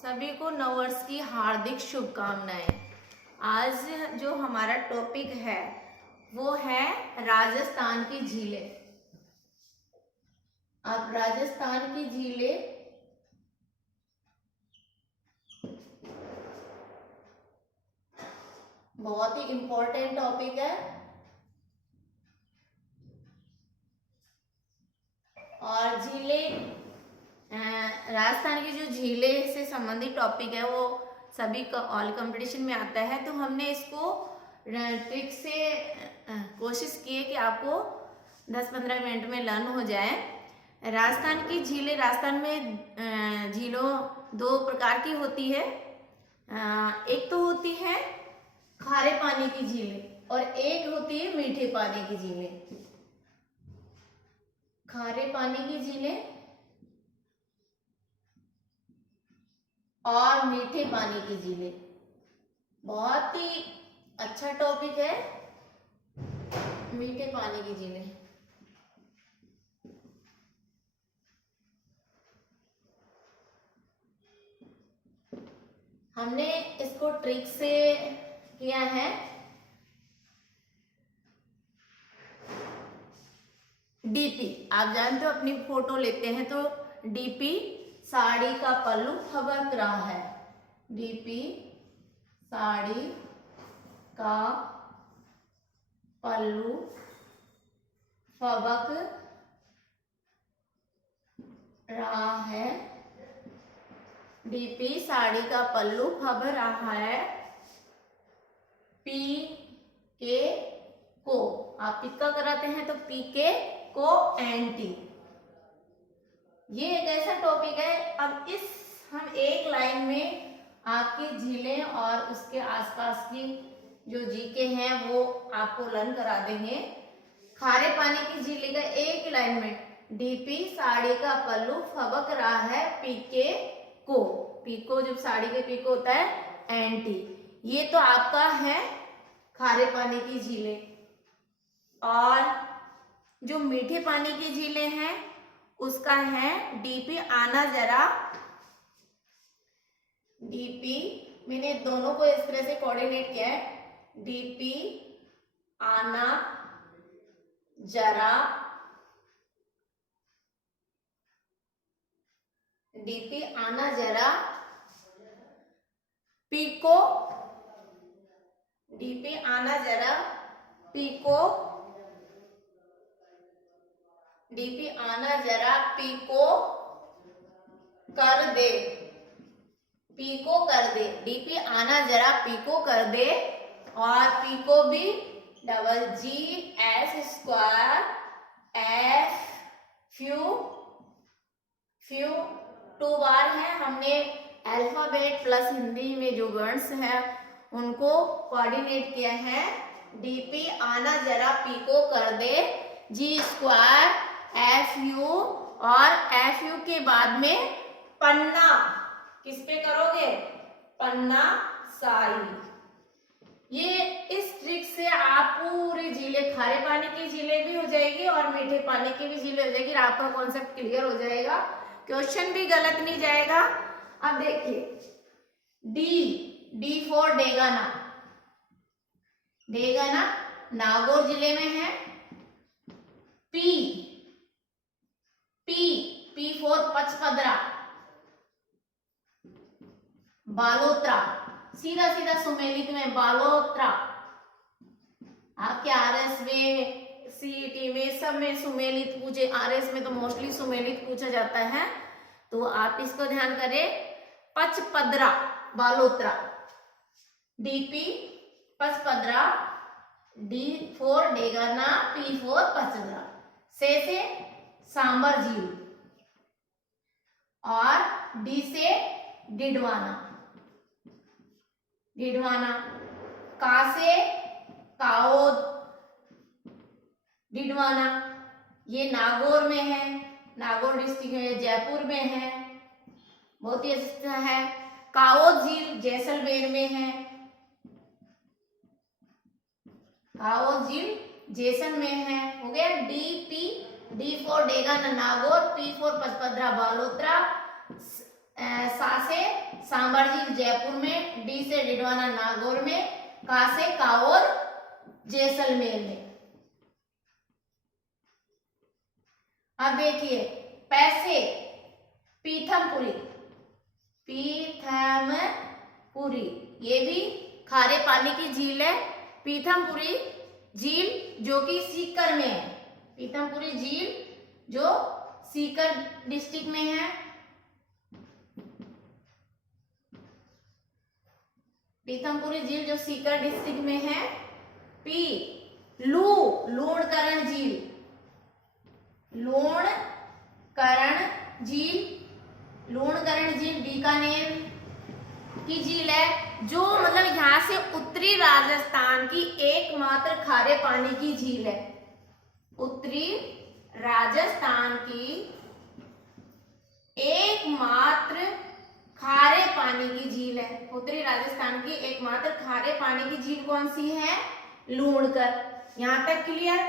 सभी को नववर्ष की हार्दिक शुभकामनाएं। आज जो हमारा टॉपिक है वो है राजस्थान की झीलें। अब राजस्थान की झीलें बहुत ही इम्पोर्टेंट टॉपिक है और झीलें राजस्थान की जो झीलें से संबंधित टॉपिक है वो सभी ऑल कंपटीशन में आता है। तो हमने इसको ट्रिक से कोशिश की है कि आपको 10-15 मिनट में लर्न हो जाए। राजस्थान की झीलें, राजस्थान में झीलों दो प्रकार की होती है। एक तो होती है खारे पानी की झीलें और एक होती है मीठे पानी की झीलें। खारे पानी की झीलें और मीठे पानी की झीलें बहुत ही अच्छा टॉपिक है। मीठे पानी की झीलें हमने इसको ट्रिक से किया है। डीपी आप जानते हो, अपनी फोटो लेते हैं तो डीपी साड़ी का पल्लू फबक रहा है। डीपी साड़ी का पल्लू फबक रहा है। डीपी साड़ी का पल्लू फब रहा है। पी के को आप पिक्का कराते हैं तो पी के को एंटी। ये एक ऐसा टॉपिक है। अब हम एक लाइन में आपकी झीलें और उसके आसपास की जो जीके हैं वो आपको लर्न करा देंगे। खारे पानी की झीलें का एक लाइन में डीपी साड़ी का पल्लू फबक रहा है पीके को। पीको जब साड़ी के पीको होता है एंटी। ये तो आपका है खारे पानी की झीलें। और जो मीठे पानी की झीलें हैं उसका है डीपी आना जरा। डीपी मैंने दोनों को इस तरह से कोऑर्डिनेट किया है। डीपी आना जरा। डीपी आना जरा पीको। डीपी आना जरा पीको। डीपी आना जरा पीको कर दे। पीको कर दे। डीपी आना जरा पीको कर दे। और पीको भी double G S square F few 2 बार है। हमने अल्फाबेट प्लस हिंदी में जो वर्ड्स है उनको कोऑर्डिनेट किया है। डीपी आना जरा पीको कर दे जी स्क्वायर एफ यू और एफ यू के बाद में पन्ना किस पे करोगे? पन्ना साई। ये इस ट्रिक से आप पूरी झीलें, खारे पानी की झीलें भी हो जाएगी और मीठे पानी की भी झीलें हो जाएगी। आपका कॉन्सेप्ट क्लियर हो जाएगा। क्वेश्चन भी गलत नहीं जाएगा। अब देखिए डी फॉर डेगाना। डेगाना नागौर जिले में है। P for Pachpadra Balotra. सीधा सीधा सुमेलित में बालोत्रा। आपके आरएस में, सीईटी में, सब में सुमेलित पूछे। आरएस में तो मोस्टली सुमेलित पूछा जाता है तो आप इसको ध्यान करें। Pachpadra Balotra. DP Pachpadra. D for Degana P for Pachpadra. से सांबर झील और डी से डिडवाना। डिडवाना। का से काओद। डिडवाना ये नागौर में है। नागौर डिस्ट्रिक्ट में, जयपुर में है। बहुत ही अच्छा है। काओद झील जैसलमेर में है। काओद झील जैसलमेर में है। हो गया D for Degana Nagaur, P for Pachpadra Balotra, सा से सांबर झील जयपुर में, डी से डिडवाना नागौर में, का से कावोर जैसलमेर में। अब देखिए पैसे पीथमपुरी, पीथमपुरी ये भी खारे पानी की झील है। पीथमपुरी झील जो कि सीकर में है, पीथमपुरी झील जो सीकर डिस्ट्रिक्ट में है। पीथमपुरी झील जो सीकर डिस्ट्रिक्ट में है। पी लूणकरण झील, लूणकरण झील बीकानेर की झील है, जो मतलब यहाँ से उत्तरी राजस्थान की एकमात्र खारे पानी की झील है। उत्तरी राजस्थान की एकमात्र खारे पानी की झील है। उत्तरी राजस्थान की एकमात्र खारे पानी की झील कौन सी है? लूणकर। यहां तक क्लियर?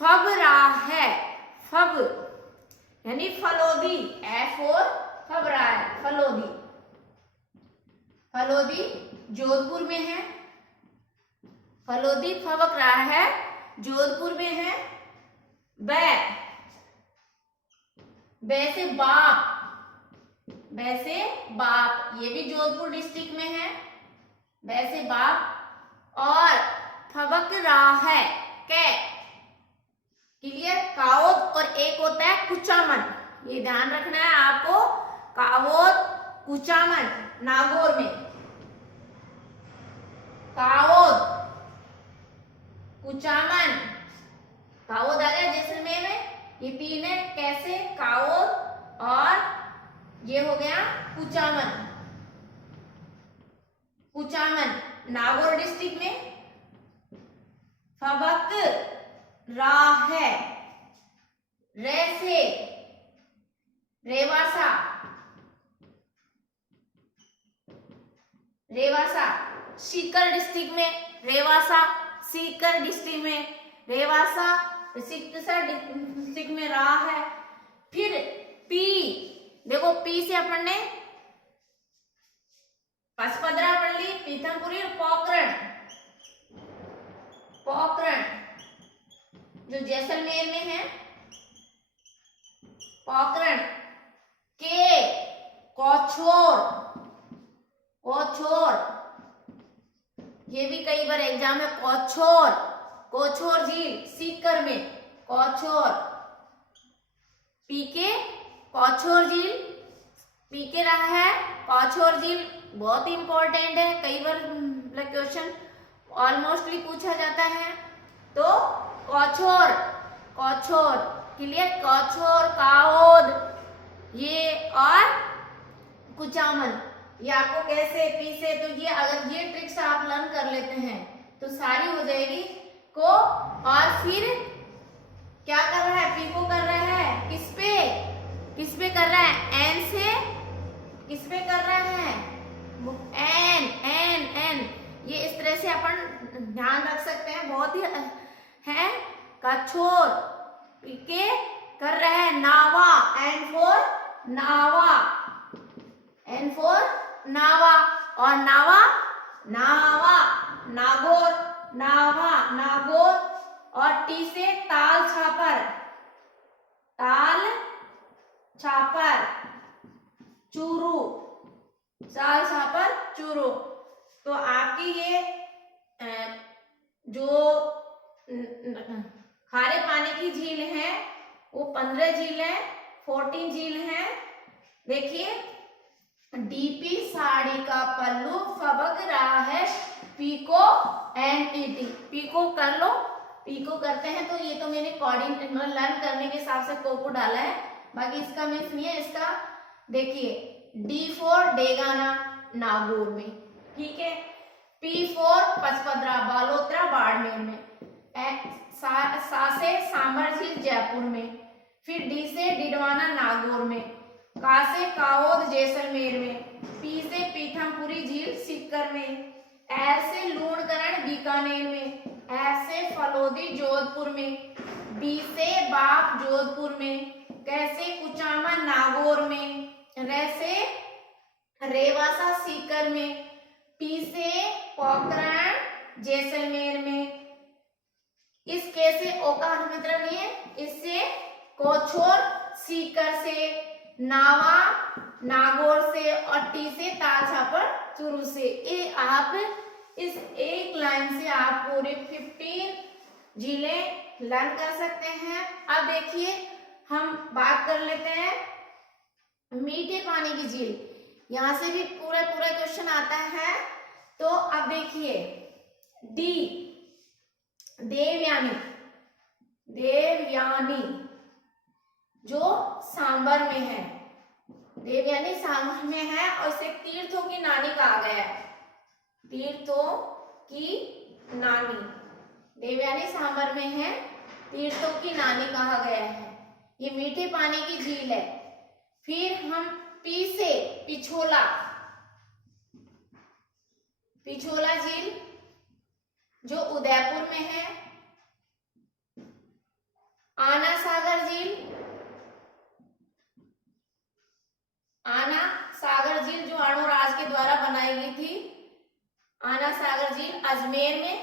फब रहा है, फब यानी फलोदी, एफ और फब रहा है, फलोदी। फलोदी जोधपुर में है, फलोदी फबक रहा है जोधपुर में है। वैसे बाप ये भी जोधपुर डिस्ट्रिक्ट में है, वैसे बाप। और फबक रहा है कै, क्लियर? कावोद और एक होता है कुचामन, ये ध्यान रखना है आपको। कावोद कुचामन नागौर में, कावोद कुचामन, कावोद आ गया जैसलमेर में। ये तीन है, कैसे? कावोद और ये हो गया कुचामन, कुचामन नागौर डिस्ट्रिक्ट में। फबक रहा है रैसे रेवासा, रेवासा सीकर डिस्ट्रिक्ट में, रेवासा सीकर डिस्ट्रिक्ट में, रेवासा सीकर डिस्ट्रिक्ट में रहा है। फिर पी, देखो पी से अपन ने पचपदरा पढ़ ली, पीथमपुरी और पोखरण, पोखरण जो जैसलमेर में है। पोखरण के कौछोर, कौछोर ये भी कई बार एग्जाम में, कौछोर, कौछोर झील सीकर में, कौछोर। पीके कौछोर झील, पीके रहा है कौछोर झील, बहुत इंपॉर्टेंट है, कई बार क्वेश्चन ऑलमोस्टली पूछा जाता है। तो कौछोर, कौछोर क्लियर? कौछोर, कावोद ये और कुचामन, ये आपको कैसे पी से, तो ये अगर ये ट्रिक्स आप लर्न कर लेते हैं तो सारी हो जाएगी को। और फिर क्या कर रहा है? पी को कर रहा है किस पे, किस पे कर रहा है? एन से किस पे कर रहा है? N, N, N. ये इस तरह से अपन ध्यान रख सकते हैं, बहुत ही है। कछोर के कर रहा है नावा, एन फोर नावा, एन फोर नावा। और नावा, नावा नागौर, नावा नागौर। और टी से ताल छापर, ताल छापर चूरू, ताल छापर चूरू। तो आपकी ये जो खारे पानी की झील है वो 15 झील है, 14 झील है। देखिए डीपी साड़ी का पल्लू फबक रहा है पीको एंड ईटी। पीको कर लो, पीको करते हैं तो ये तो मैंने कोऑर्डिनेट लर्न करने के हिसाब से कोको डाला है, बाकी इसका मिस नहीं है। इसका देखिए D4 डेगाना नागौर में, ठीक है। P4 पचपदरा बालोतरा बाड़मेर में, सा से सांबर झील जयपुर में, फिर डी से डिडवाना नागौर में, का से कावोद जैसलमेर में, पी से पीथमपुरी झील सीकर में, एल से लूणकरण बीकानेर में, एफ से फलोदी जोधपुर में, बी से बाप जोधपुर में, कैसे कुचामन नागौर में, र से रेवासा सीकर में, पी से पोखरण जैसलमेर में। इस के से ओ का अनुमित्र नहीं है, इससे कोछोर सीकर से, नावा नागौर से और टी से तालछापर चुरू से। ये आप इस एक लाइन से आप पूरे 15 जिले लर्न कर सकते हैं। अब देखिए हम बात कर लेते हैं मीठे पानी की झील। यहां से भी पूरा क्वेश्चन आता है। तो अब देखिए डी देवयानी, देवयानी जो सांबर में है, देवयानी सांबर में है और इसे तीर्थों की नानी कहा गया है, तीर्थों की नानी। देवयानी सांबर में है, तीर्थों की नानी कहा गया है। ये मीठे पानी की झील है। फिर हम पी से पिछोला, पिछोला झील जो उदयपुर में है। आना सागर झील, आना सागर झील जो अणुराज के द्वारा बनाई गई थी। आना सागर झील अजमेर में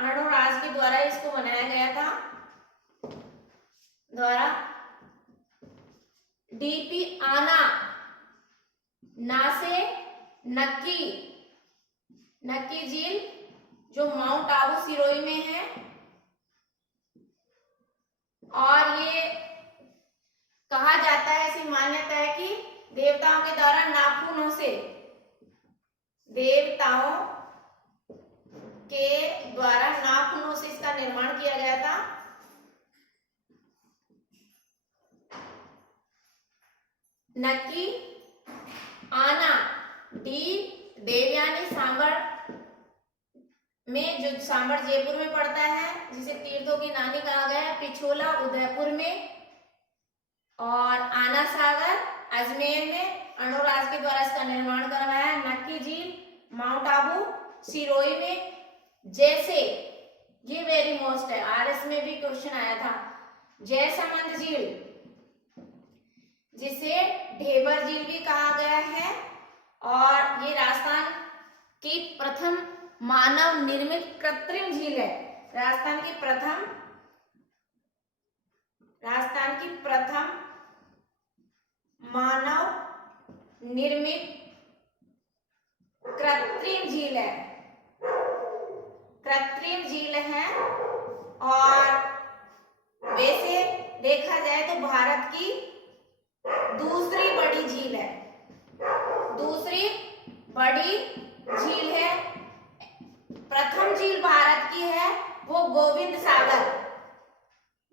अणुराज के द्वारा इसको बनाया गया था द्वारा। डीपी आना, ना से नक्की, नक्की झील जो माउंट आबू सिरोही में है। और ये कहा जाता है, ऐसी मान्यता है कि देवताओं के द्वारा नाखूनों से, देवताओं के द्वारा नाखूनों से इसका निर्माण किया गया था। नक्की आना डी देवयानी सांबर में जो सांबर जयपुर में पड़ता है, जिसे तीर्थों की नानी कहा गया है। पिछोला उदयपुर में और आना सागर अजमेर में अणुराज के द्वारा इसका निर्माण करवाया है। नक्की झील माउंट आबू सिरोही में। जैसे ये वेरी मोस्ट है, आरएस में भी क्वेश्चन आया था। जयसमंद झील जिसे ढेबर झील भी कहा गया है और ये राजस्थान की प्रथम मानव निर्मित कृत्रिम झील है। राजस्थान की प्रथम मानव निर्मित कृत्रिम झील है, कृत्रिम झील है। और वैसे देखा जाए तो भारत की दूसरी बड़ी झील है, दूसरी बड़ी झील है। प्रथम झील भारत की है वो गोविंद सागर,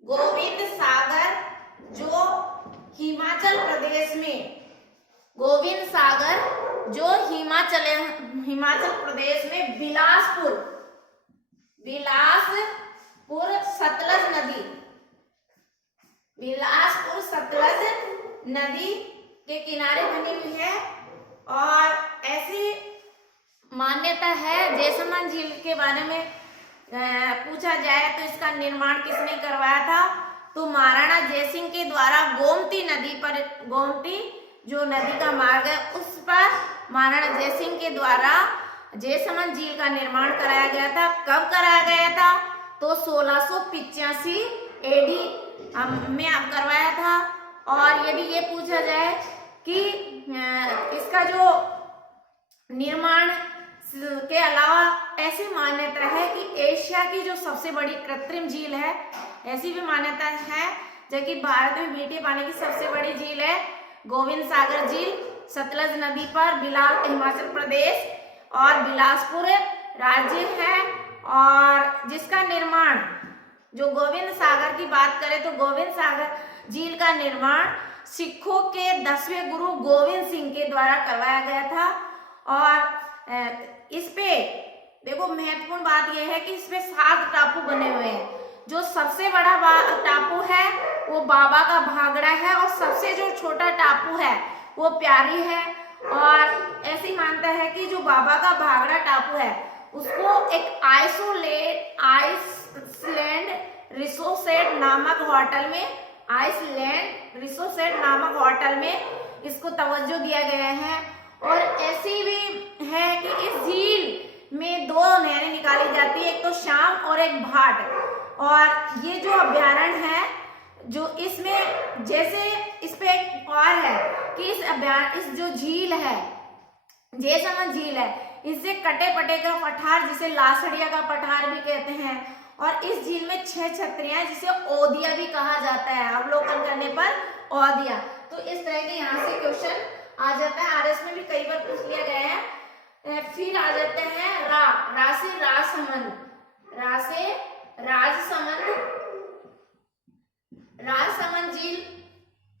गोविंद सागर जो हिमाचल प्रदेश में, गोविंद सागर जो हिमाचल प्रदेश में बिलासपुर सतलज नदी, बिलासपुर सतलज नदी के किनारे बनी हुई है। और ऐसी मान्यता है, जयसमंद झील के बारे में पूछा जाए तो इसका निर्माण किसने करवाया था, तो महाराणा जयसिंह के द्वारा गोमती नदी पर, गोमती जो नदी का मार्ग है उस पर महाराणा जयसिंह के द्वारा जयसमंद झील का निर्माण कराया गया था। कब कराया गया था, तो 1685 एडी में करवाया था। और यदि ये पूछा जाए कि इसका जो निर्माण के अलावा ऐसी मान्यता है कि एशिया की जो सबसे बड़ी कृत्रिम झील है, ऐसी भी मान्यता है, जबकि भारत में मीठे पानी की सबसे बड़ी झील है गोविंद सागर झील, सतलज नदी पर हिमाचल प्रदेश और बिलासपुर राज्य है। और जिसका निर्माण, जो गोविंद सागर की बात करें तो गोविंद सागर झील का निर्माण सिखों के 10वें गुरु गोविंद सिंह के द्वारा करवाया गया था। और इस पे देखो महत्वपूर्ण बात यह है कि इस पे 7 टापू बने हुए हैं। जो सबसे बड़ा टापू है वो बाबा का भागड़ा है और सबसे जो छोटा टापू है वो प्यारी है। और ऐसी मानता है कि जो बाबा का भागड़ा टापू है उसको एक आइसलैंड रिसोर्सेट नामक होटल में आइसलैंड रिसोसेट नामक होटल में इसको तवज्जो दिया गया है। और ऐसी भी है कि इस झील में दो नहरें निकाली जाती है, एक तो शाम और एक भाट। और ये जो अभ्यारण्य है, जो इसमें जैसे इस पे एक और है कि इस जो झील है, जयसमंद झील है, इससे कटे पटे का पठार जिसे लासड़िया का पठार भी कहते हैं। और इस झील में 6 छतरियां जिसे ओदिया भी कहा जाता है, अवलोकन करने पर ओदिया। तो इस तरह के यहाँ से क्वेश्चन आ जाता है, आरएस में भी कई बार पूछ लिया गया है। फिर आ जाते हैं रा से राजसमंद, रा से राजसमंद। राजसमंद झील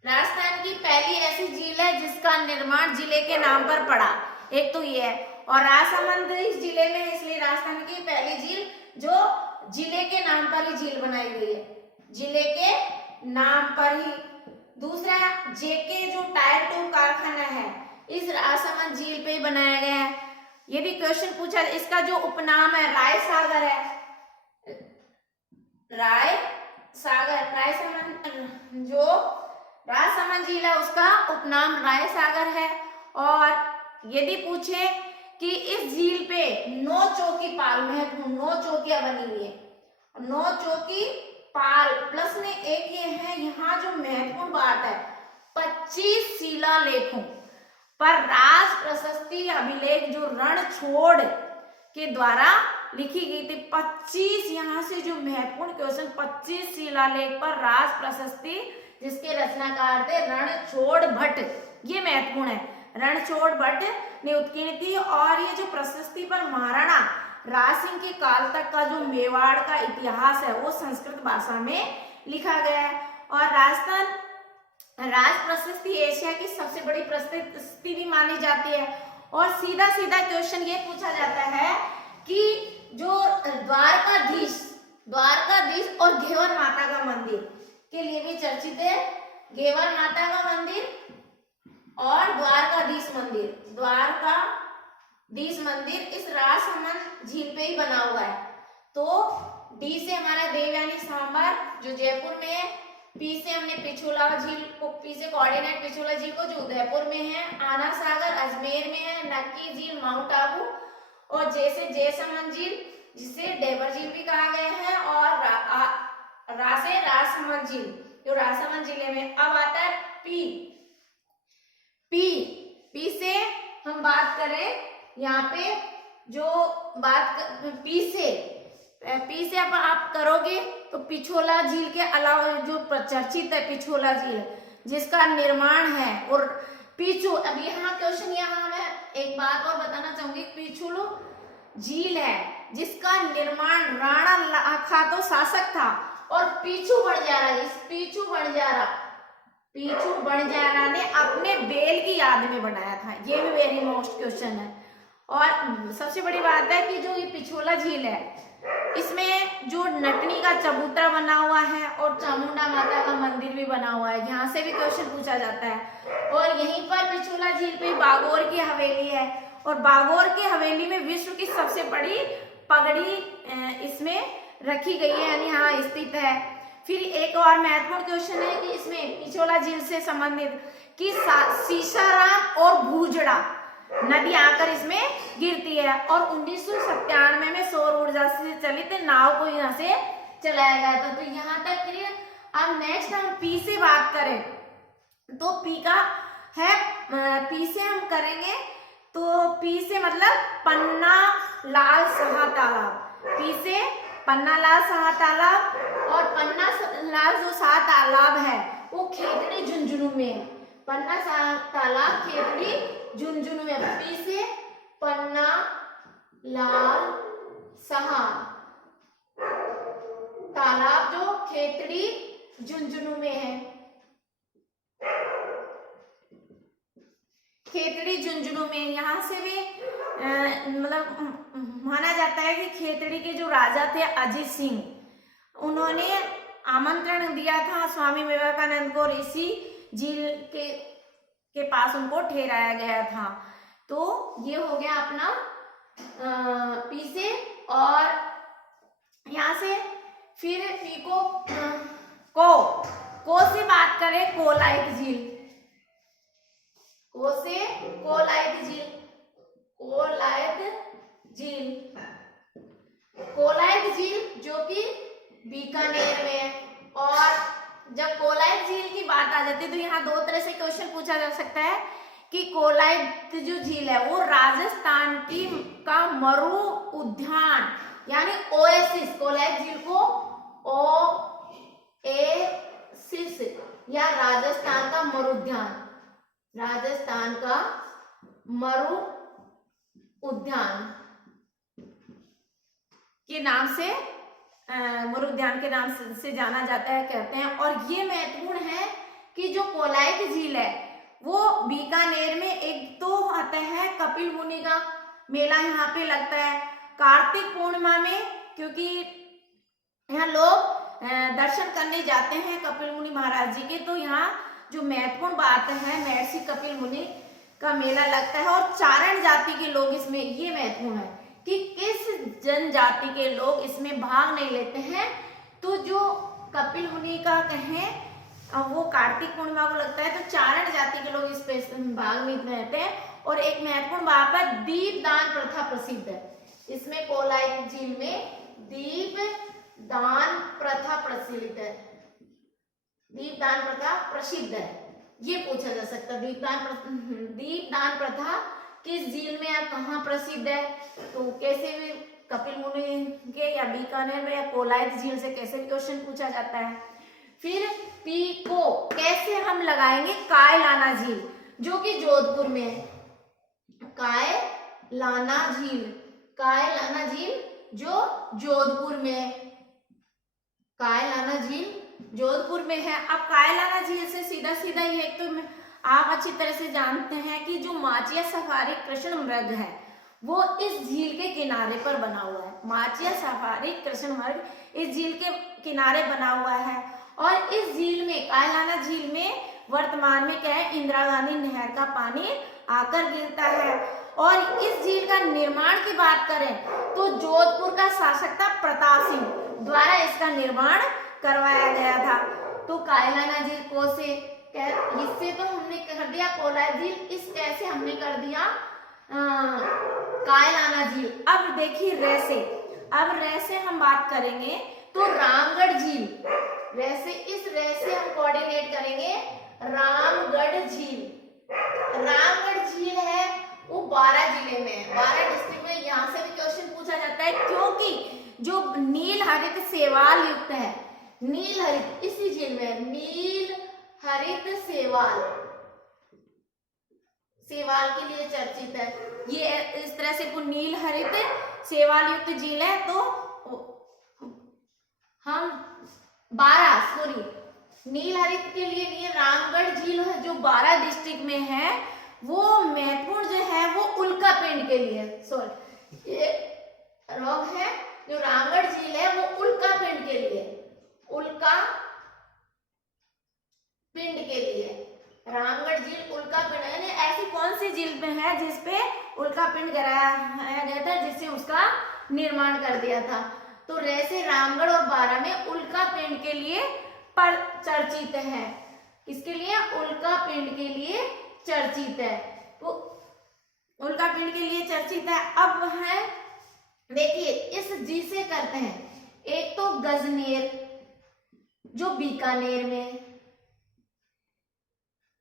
राजस्थान की पहली ऐसी झील है जिसका निर्माण जिले के नाम पर पड़ा, एक तो ये है। और राजसमंद इस जिले में है, इसलिए राजस्थान की पहली झील जो जिले के नाम पर ही झील बनाई गई है, जिले के नाम पर ही। दूसरा, जेके जो टायर ट्यूब कारखाना है, इस राजसमंद झील पे ही बनाया गया है। यदि क्वेश्चन पूछा, इसका जो उपनाम है राय सागर है, राय सागर, रायसमंद जो राजसमंद झील है उसका उपनाम राय सागर है। और यदि पूछे कि इस झील पे 9 चौकी पाल, महत्वपूर्ण 9 चौकियां बनी हुई है, 9 चौकी पाल प्लस में एक ये है, यहाँ जो महत्वपूर्ण बात है, 25 शिलालेखों पर राज प्रशस्ति अभिलेख जो रणछोड़ के द्वारा लिखी गई थी। 25 यहाँ से जो महत्वपूर्ण क्वेश्चन, 25 शिलालेख पर राज प्रशस्ति जिसके रचनाकार थे रणछोड़ भट्ट, ये महत्वपूर्ण है, रणछोड़ भट्ट ने उत्कीर्ण थी। और ये जो प्रशस्ति पर महाराणा राज सिंह के काल तक का जो मेवाड़ का इतिहास है वो संस्कृत भाषा में लिखा गया है। और राजस्थान राज प्रशस्ति एशिया की सबसे बड़ी प्रशस्ति भी मानी जाती है। और सीधा सीधा क्वेश्चन ये पूछा जाता है कि जो द्वारकाधीश और घेवर माता का मंदिर के लिए भी चर्चित है, घेवर माता का मंदिर और द्वारकाधीश मंदिर इस राजसमंद झील पे ही बना हुआ है। तो डी से हमारा देवयानी सांभर जो जयपुर में है, पी से हमने पिछोला झील को, पी से कोऑर्डिनेट पिछोला झील को जो उदयपुर में है, आना सागर अजमेर में है, नक्की झील माउंट आबू, और जे से जयसमंद झील जिसे डेबर झील भी कहा गया है, और रा से राजसमंद झील जो राजसमंद जिले में। अब आता है पी से हम बात करें, यहाँ पे जो पी से अब आप करोगे तो पिछोला झील के अलावा जो चर्चित है पिछोला झील जिसका निर्माण है, और अब यहाँ क्वेश्चन, यहाँ मैं एक बात और बताना चाहूंगी, पिछोलो झील है जिसका निर्माण राणा लाखातो शासक था, और पीछू बंजारा ने अपने बेल की याद में बनाया था। ये भी वेरी मोस्ट क्वेश्चन है। और सबसे बड़ी बात है कि जो ये पिछोला झील है इसमें जो नटनी का चबूतरा बना हुआ है और चामुंडा माता का मंदिर भी बना हुआ है, यहाँ से भी क्वेश्चन पूछा जाता है। और यहीं पर पिछोला झील पे बागोर की हवेली है, और बागोर की हवेली में विश्व की सबसे बड़ी पगड़ी इसमें रखी गई है, यानी यहाँ स्थित है। फिर एक और महत्वपूर्ण क्वेश्चन है कि इसमें पिछोला झील से संबंधित कि सीसाराम और भूजड़ा नदी आकर इसमें गिरती है, और 1997 में सौर ऊर्जा से चलित नाव को यहाँ से चलाया गया था। तो यहाँ तक क्लियर। अब नेक्स्ट हम पी से बात करें तो पी का है, पी से हम करेंगे तो पी से मतलब पन्ना लाल साहा तालाब, पी से पन्ना लाल साहा तालाब, और पन्ना लाल जो साहा तालाब है वो खेतड़ी झुंझुनू में, पन्ना साहा तालाब खेतड़ी झुंझुनू में। पी से पन्ना लाल साहा तालाब जो खेतड़ी झुंझुनू में है, खेतड़ी झुंझुनू में। यहाँ से भी मतलब माना जाता है कि खेतड़ी के जो राजा थे अजीत सिंह, उन्होंने आमंत्रण दिया था स्वामी विवेकानंद को, और इसी झील के पास उनको ठहराया गया था। तो ये हो गया अपना पी से। और यहाँ से फिर पी को को से बात करें, कोलाइट झील, को से कोलाइट झील, कोलाइट झील, कोलाइट झील जो कि बीकानेर में है। और जब कोलाइट झील की बात आ जाती है तो यहाँ दो तरह से क्वेश्चन पूछा जा सकता है कि कोलाइट जो झील है वो राजस्थान की का मरु उद्यान यानी ओएसिस, कोलाइट झील को ओएसिस या राजस्थान का मरुद्यान, राजस्थान का मरु उद्यान के नाम से, मरुद्यान के नाम से जाना जाता है कहते हैं। और ये महत्वपूर्ण है कि जो कोलाइट झील है वो बीकानेर में, एक तो आता है कपिल मुनि का मेला यहाँ पे लगता है कार्तिक पूर्णिमा में, क्योंकि यहाँ लोग दर्शन करने जाते हैं कपिल मुनि महाराज जी के। तो यहाँ जो महत्वपूर्ण बात है, महर्षि कपिल मुनि का मेला लगता है और चारण जाति के लोग इसमें, ये महत्वपूर्ण है कि किस जनजाति के लोग इसमें भाग नहीं लेते हैं। तो जो कपिल मुनि का कहें वो कार्तिक पूर्णिमा को लगता है, तो चारण जाति के लोग इस भाग में रहते हैं। और एक महत्वपूर्ण बात है, दीपदान प्रथा प्रसिद्ध है इसमें, कोलाइट झील में दीपदान प्रथा प्रचलित है, दीपदान प्रथा प्रसिद्ध है, ये पूछा जा सकता है। दीपदान प्रथा किस झील में या कहाँ प्रसिद्ध है, तो कैसे भी कपिल मुनि के या बीकानेर में या कोलाइट झील से कैसे भी क्वेश्चन पूछा जाता है। फिर पी को कैसे हम लगाएंगे, कायलाना झील जो कि जोधपुर में है, कायलाना झील, कायलाना झील जो जोधपुर में है, कायलाना झील जोधपुर में है। अब कायलाना झील से सीधा सीधा ये, तो आप अच्छी तरह से जानते हैं कि जो माचिया सफारी कृष्ण मृग है वो इस झील के किनारे पर बना हुआ है, माचिया सफारी कृष्ण मृग इस झील के किनारे बना हुआ है। और इस झील में, कायलाना झील में वर्तमान में क्या है, इंदिरा गांधी नहर का पानी आकर गिरता है। और इस झील का निर्माण की बात करें तो जोधपुर का शासक था प्रताप सिंह द्वारा इसका निर्माण करवाया गया था। तो कायलाना झील को से, इससे तो हमने कर दिया कोलाइट झील, इस कैसे हमने कर दिया कायलाना झील। अब देखिए रे से, अब रे से हम बात करेंगे तो रामगढ़ झील, वैसे इस रे से हम कोऑर्डिनेट करेंगे रामगढ़ झील। रामगढ़ झील है वो 12 जिले में है, 12 डिस्ट्रिक्ट में। यहाँ से भी क्वेश्चन पूछा जाता है क्योंकि जो नील हरित शैवाल युक्त है, नील हरित इसी झील में, नील हरित शैवाल, शैवाल के लिए चर्चित है। ये इस तरह से वो नील हरित शैवाल युक्त झील है। तो हम 12 नील हरित के लिए ये रामगढ़ झील है जो 12 डिस्ट्रिक्ट में है, वो महत्वपूर्ण जो है वो उल्का पिंड के लिए, ये रॉन्ग है, जो रामगढ़ झील है वो उल्का पिंड के लिए, उल्का पिंड के लिए, रामगढ़ झील उल्का पिंड, यानी ऐसी कौन सी झील में है जिसपे उल्का पिंड गिराया गया था जिससे उसका निर्माण कर दिया था। तो वैसे रामगढ़ और 12 में उल्का पिंड के लिए पर चर्चित है, इसके लिए उल्का पिंड के लिए चर्चित है, तो उल्का पिंड के लिए चर्चित है। अब है देखिए इस जी से करते हैं, एक तो गजनेर जो बीकानेर में,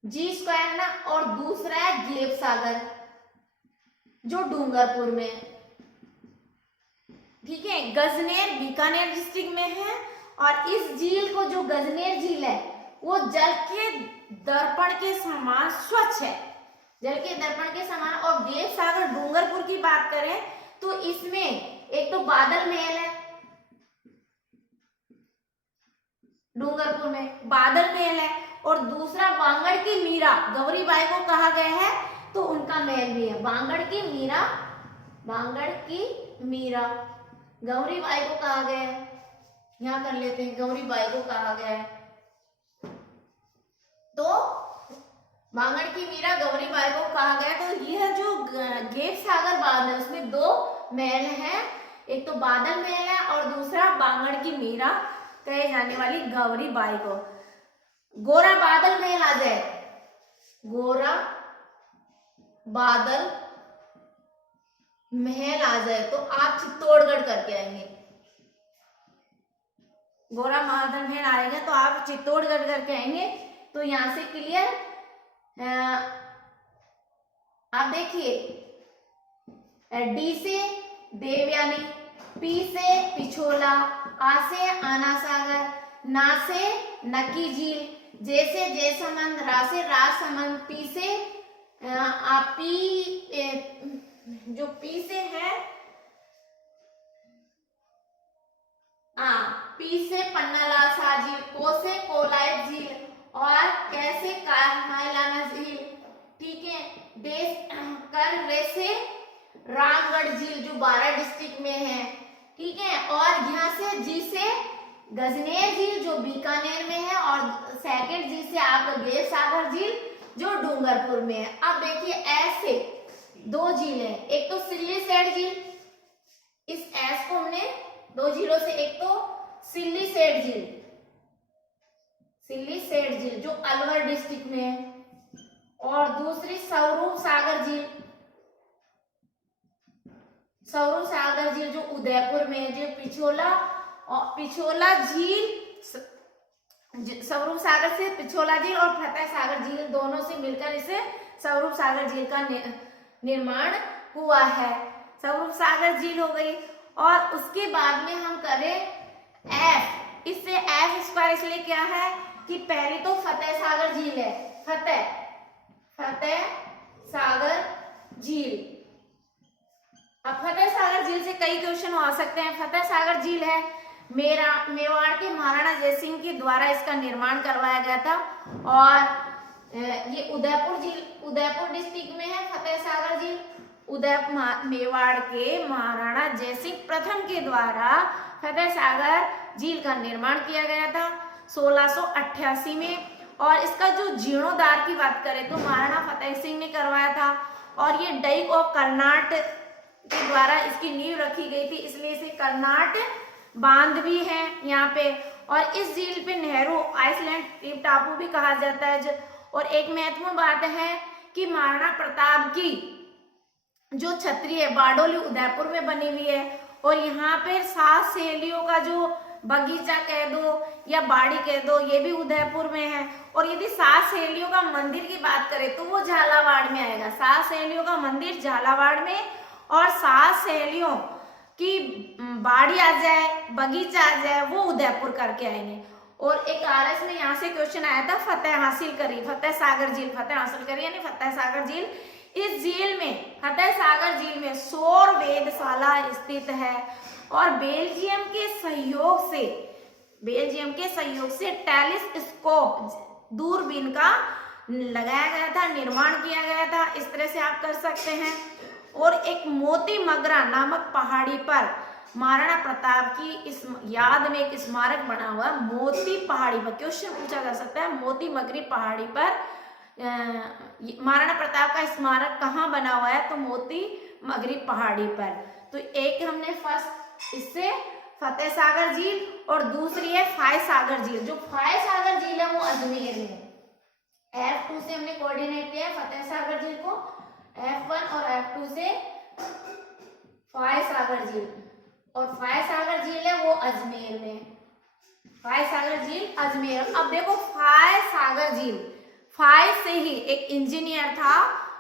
जी स्क्वायर ना, और दूसरा है ग्लेब सागर जो डूंगरपुर में, ठीक है। गजनेर बीकानेर डिस्ट्रिक्ट में है और इस झील को, जो गजनेर झील है वो जल के दर्पण के समान स्वच्छ है, जल के दर्पण के समान। और ग्लेब सागर डूंगरपुर की बात करें तो इसमें एक तो बादल महल है, डूंगरपुर में बादल महल है, और दूसरा वांगड़ की मीरा गौरीबाई को कहा गया है तो उनका महल भी है। वांगड़ की मीरा, वांगड़ की मीरा गौरीबाई को कहा गया है, यहाँ कर लेते हैं, गौरीबाई को कहा गया है। तो वांगड़ की मीरा गौरीबाई को कहा गया। तो यह जो ग्लेब सागर बांध है उसमें 2 महल है, एक तो बादल महल है और दूसरा वांगड़ की मीरा कहे जाने वाली गौरीबाई को। गोरा बादल महल आ जाए, गोरा बादल महल आ जाए तो आप चित्तौड़गढ़ करके आएंगे। गोरा बादल महल आएगा तो आप चित्तौड़गढ़ करके आएंगे। तो यहां से क्लियर। आप देखिए, डी से देवयानी, पी से पिछोला, आ से आना सागर, ना से नकी झील, जे से जयसमंद, रा से राजसमंद, पी से जो पी से है पी से पन्नालाल झील, को से कोलायत झील और कैसे कायलाना झील, ठीक है। कर रे से रामगढ़ झील जो 12 डिस्ट्रिक्ट में है, ठीक है। और यहाँ से जी से गजनेर झील जो बीकानेर में है, और सेकंड जी से आपका गेर सागर झील जो डूंगरपुर में है। अब देखिए ऐसे 2 झील है, एक तो सिल्लीसेठ झील, इस एस को हमने 2 झीलों से, एक तो सिल्लीसेठ झील, सिल्लीसेठ झील जो अलवर डिस्ट्रिक्ट में है, और दूसरी स्वरूप सागर झील, स्वरूप सागर झील जो उदयपुर में है, जो पिछोला झील, स्वरूप सागर से पिछोला झील और फतेह सागर झील दोनों से मिलकर इसे स्वरूप सागर झील का निर्माण हुआ है। स्वरूप सागर झील हो गई। और उसके बाद में हम करें एफ, इससे एफ स्क्वायर इसलिए क्या है कि पहले तो फतेह सागर झील है, फतेह सागर झील। अब फतेह सागर झील से कई क्वेश्चन आ सकते हैं। फतेह सागर झील है मेवाड़ के महाराणा जयसिंह के द्वारा इसका निर्माण करवाया गया था, और ये उदयपुर डिस्ट्रिक्ट में है फतेह सागर झील। मेवाड़ के महाराणा जयसिंह प्रथम के द्वारा फतेह सागर झील का निर्माण किया गया था 1688 में। और इसका जो जीर्णोद्धार की बात करें तो महाराणा फतेह सिंह ने करवाया था, और ये डाइक ऑफ कर्नाट के द्वारा इसकी नींव रखी गई थी, इसलिए इसे कर्नाट बांध भी है यहाँ पे। और इस झील पे नेहरू आइसलैंड टापू भी कहा जाता है। और एक महत्वपूर्ण बात है कि महाराणा प्रताप की जो छतरी है बारडोली उदयपुर में बनी हुई है, और यहाँ पे 7 सहेलियों का जो बगीचा कह दो या बाड़ी कह दो, ये भी उदयपुर में है। और यदि 7 सहेलियों का मंदिर की बात करें तो वो झालावाड़ में आएगा, 7 सहेलियों का मंदिर झालावाड़ में, और 7 सहेलियों की बाड़ी आ जाए, बगीचा आ जाए, वो उदयपुर करके आएंगे। और एक आरएस में यहाँ से क्वेश्चन आया था, फतेह हासिल करी, फतेह सागर झील, फतेह हासिल करी यानी फतेह सागर झील। इस झील में, फतेह सागर झील में सौर वेधशाला स्थित है, और बेल्जियम के सहयोग से टेलीस्कोप दूरबीन का लगाया गया था, निर्माण किया गया था। इस तरह से आप कर सकते हैं। और एक मोती मगरा नामक पहाड़ी पर महाराणा प्रताप की इस याद में एक स्मारक बना हुआ है, मोती पहाड़ी पर। क्वेश्चन पूछा जा सकता है, मोती मगरी पहाड़ी पर महाराणा प्रताप का स्मारक कहाँ बना हुआ है, तो मोती मगरी पहाड़ी पर। तो एक हमने फर्स्ट इससे फतेह सागर झील, और दूसरी है फाय सागर झील। जो फाय सागर झील है वो अजमेर में। F2 से हमने कोऑर्डिनेट किया है फतेह सागर झील को, F1 और F2 से फाय सागर झील, और फाय सागर झील है वो अजमेर में, फाय सागर झील अजमेर। अब देखो फाय सागर झील, फाय से ही एक इंजीनियर था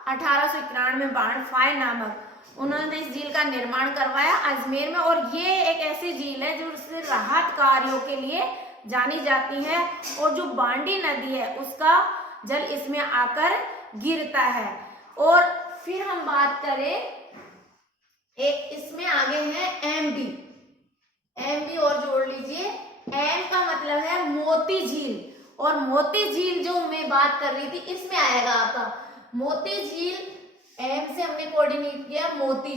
1891 में बार्न फाय नामक, उन्होंने इस झील का निर्माण करवाया अजमेर में। और ये एक ऐसी झील है जो राहत कार्यों के लिए जानी जाती है, और जो बांडी नदी है उसका जल इसमें आकर गिरता है। और फिर हम बात करें, एक इसमें आगे है एम बी और जोड़ लीजिए। एम का मतलब है मोती झील, और मोती झील जो मैं बात कर रही थी इसमें आएगा आपका मोती झील। एम से हमने कोऑर्डिनेट किया मोती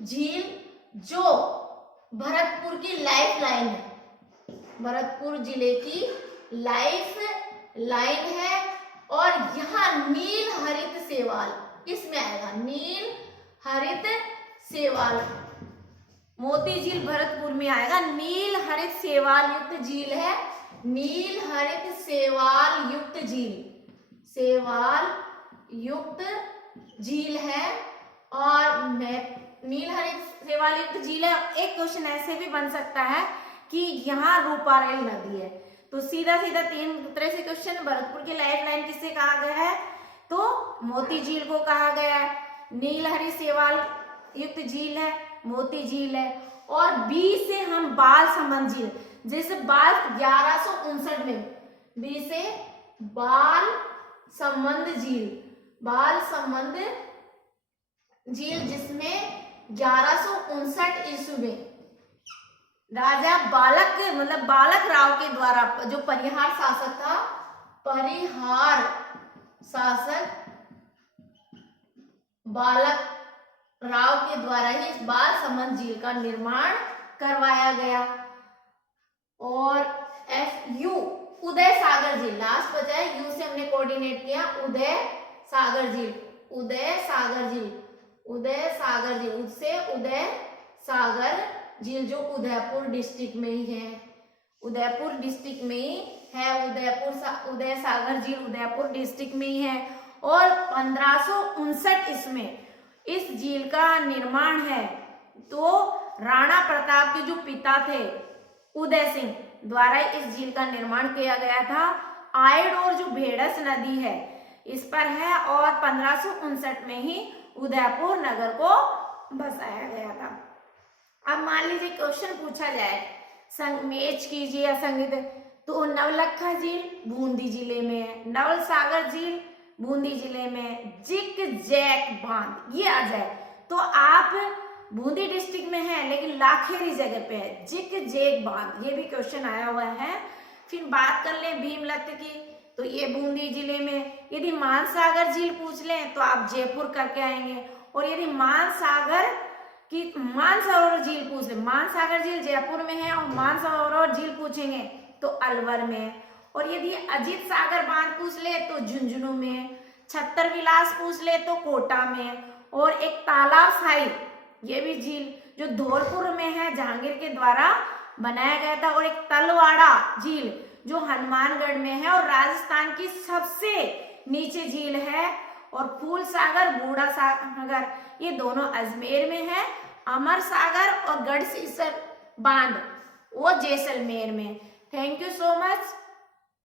झील जो भरतपुर की लाइफ लाइन है, भरतपुर जिले की लाइफ लाइन है। और यहाँ नील हरित सेवाल इसमें आएगा, नील हरित सेवाल, मोती झील भरतपुर में आएगा, नील हरित सेवाल युक्त झील है नील हरित शैवाल युक्त झील, शैवाल युक्त झील है। और नील हरित शैवाल युक्त झील है। एक क्वेश्चन ऐसे भी बन सकता है कि यहाँ रूपारेल नदी है, तो सीधा सीधा तीन तरह से क्वेश्चन। भरतपुर की लाइफ लाइन किसे कहा गया है, तो मोती झील को कहा गया है। नील हरित शैवाल युक्त झील है, मोती झील है। और बी से हम बाल संबंध झील, जैसे बाल 1159 में, बी से बाल संबंध झील, बाल संबंध झील जिसमें 1159 ईस्वी में राजा बालक मतलब बालक राव के द्वारा, जो परिहार शासक था, परिहार शासक बालक राव के द्वारा ही इस बाल संबंध झील का निर्माण करवाया गया। और FU उदय सागर झील, लास्ट बचा है यू से हमने कोऑर्डिनेट किया, उदय सागर झील, उदय सागर झील, उदय सागर झील, उससे उदय सागर झील जो उदयपुर डिस्ट्रिक्ट में ही है, उदयपुर डिस्ट्रिक्ट में ही है। उदय सागर झील उदयपुर डिस्ट्रिक्ट में ही है। और 1559 इसमें इस झील का निर्माण है, तो राणा प्रताप के जो पिता थे उदय सिंह द्वारा इस झील का निर्माण किया गया था। आयड और जो भेड़स नदी है इस पर है। और 1559 में ही उदयपुर नगर को बसाया गया था। अब मान लीजिए क्वेश्चन पूछा जाए, मैच कीजिए या संगीत, तो नवलखा झील बूंदी जिले में है, नवल सागर झील बूंदी जिले में, जिक जैक बांध ये आ जाए तो आप बूंदी डिस्ट्रिक्ट में है लेकिन लाखेरी जगह पे है, जिक जैक बांध, ये भी क्वेश्चन आया हुआ है। फिर बात कर ले भीमलत की, तो ये बूंदी जिले में। यदि मानसागर झील पूछ लें तो आप जयपुर करके आएंगे। और यदि मानसागर की मानसरोवर झील पूछ ले, मानसागर झील जयपुर में है और मानसरोवर झील पूछेंगे तो अलवर में है। और यदि अजीत सागर बांध पूछ ले तो झुंझुनू में, छत्तर विलास पूछ ले तो कोटा में। और एक तालाब साई, ये भी झील जो धौलपुर में है, जहांगीर के द्वारा बनाया गया था। और एक तलवाड़ा झील जो हनुमानगढ़ में है और राजस्थान की सबसे नीचे झील है। और फूल सागर, बूढ़ा सागर ये दोनों अजमेर में है। अमर सागर और गढ़सीसर बांध वो जैसलमेर में। Thank you so much.